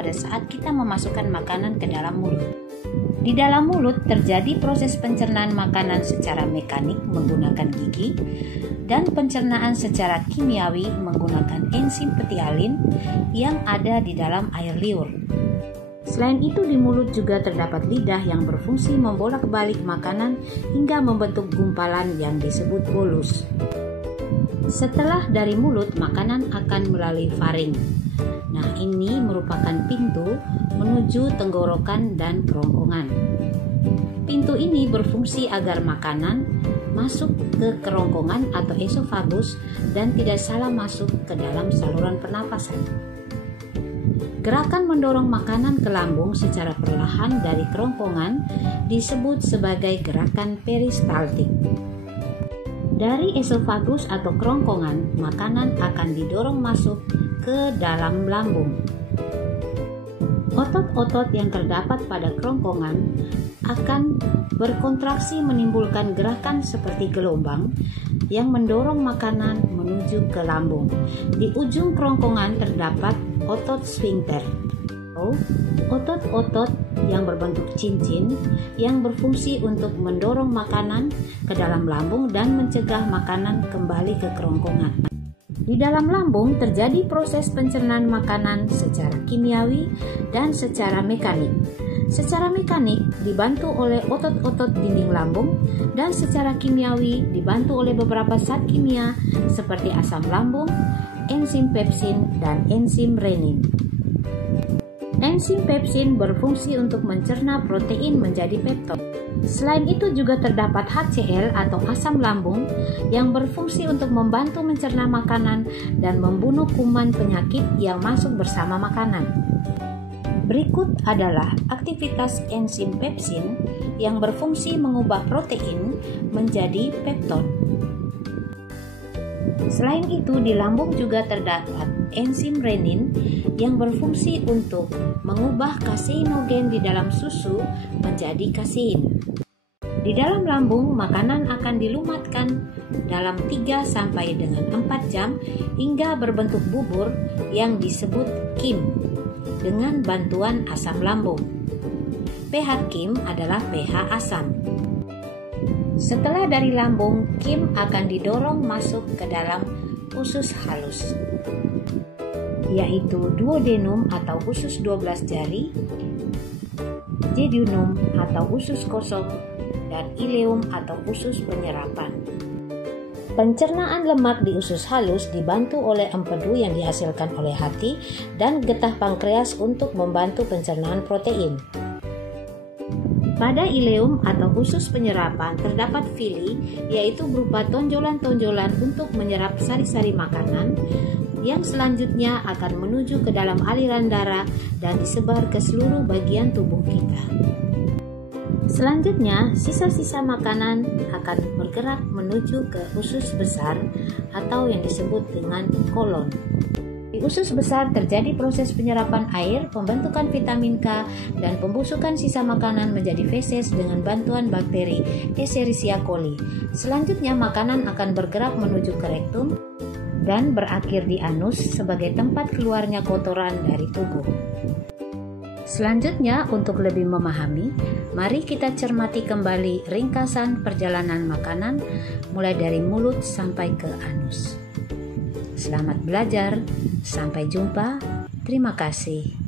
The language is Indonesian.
pada saat kita memasukkan makanan ke dalam mulut. Di dalam mulut terjadi proses pencernaan makanan secara mekanik menggunakan gigi dan pencernaan secara kimiawi menggunakan enzim petialin yang ada di dalam air liur. Selain itu, di mulut juga terdapat lidah yang berfungsi membolak-balik makanan hingga membentuk gumpalan yang disebut bolus. Setelah dari mulut, makanan akan melalui faring. Nah, ini merupakan pintu menuju tenggorokan dan kerongkongan. Pintu ini berfungsi agar makanan masuk ke kerongkongan atau esofagus dan tidak salah masuk ke dalam saluran pernapasan. Gerakan mendorong makanan ke lambung secara perlahan dari kerongkongan disebut sebagai gerakan peristaltik. Dari esofagus atau kerongkongan, makanan akan didorong masuk ke dalam lambung. Otot-otot yang terdapat pada kerongkongan akan berkontraksi menimbulkan gerakan seperti gelombang yang mendorong makanan menuju ke lambung. Di ujung kerongkongan terdapat otot sphincter, otot-otot yang berbentuk cincin yang berfungsi untuk mendorong makanan ke dalam lambung dan mencegah makanan kembali ke kerongkongan. Di dalam lambung terjadi proses pencernaan makanan secara kimiawi dan secara mekanik. Secara mekanik dibantu oleh otot-otot dinding lambung dan secara kimiawi dibantu oleh beberapa zat kimia seperti asam lambung, enzim pepsin, dan enzim renin. Enzim pepsin berfungsi untuk mencerna protein menjadi peptid. Selain itu juga terdapat HCl atau asam lambung yang berfungsi untuk membantu mencerna makanan dan membunuh kuman penyakit yang masuk bersama makanan. Berikut adalah aktivitas enzim pepsin yang berfungsi mengubah protein menjadi peptid. Selain itu, di lambung juga terdapat enzim renin yang berfungsi untuk mengubah kaseinogen di dalam susu menjadi kasein. Di dalam lambung, makanan akan dilumatkan dalam 3 sampai dengan 4 jam hingga berbentuk bubur yang disebut kim dengan bantuan asam lambung. pH kim adalah pH asam. Setelah dari lambung, kim akan didorong masuk ke dalam usus halus, yaitu duodenum atau usus 12 jari, jejunum atau usus kosong, dan ileum atau usus penyerapan. Pencernaan lemak di usus halus dibantu oleh empedu yang dihasilkan oleh hati dan getah pankreas untuk membantu pencernaan protein. Pada ileum atau usus penyerapan terdapat villi, yaitu berupa tonjolan-tonjolan untuk menyerap sari-sari makanan yang selanjutnya akan menuju ke dalam aliran darah dan disebar ke seluruh bagian tubuh kita. Selanjutnya, sisa-sisa makanan akan bergerak menuju ke usus besar atau yang disebut dengan kolon. Di usus besar terjadi proses penyerapan air, pembentukan vitamin K, dan pembusukan sisa makanan menjadi feses dengan bantuan bakteri Escherichia coli. Selanjutnya, makanan akan bergerak menuju ke rektum dan berakhir di anus sebagai tempat keluarnya kotoran dari tubuh. Selanjutnya, untuk lebih memahami, mari kita cermati kembali ringkasan perjalanan makanan mulai dari mulut sampai ke anus. Selamat belajar, sampai jumpa, terima kasih.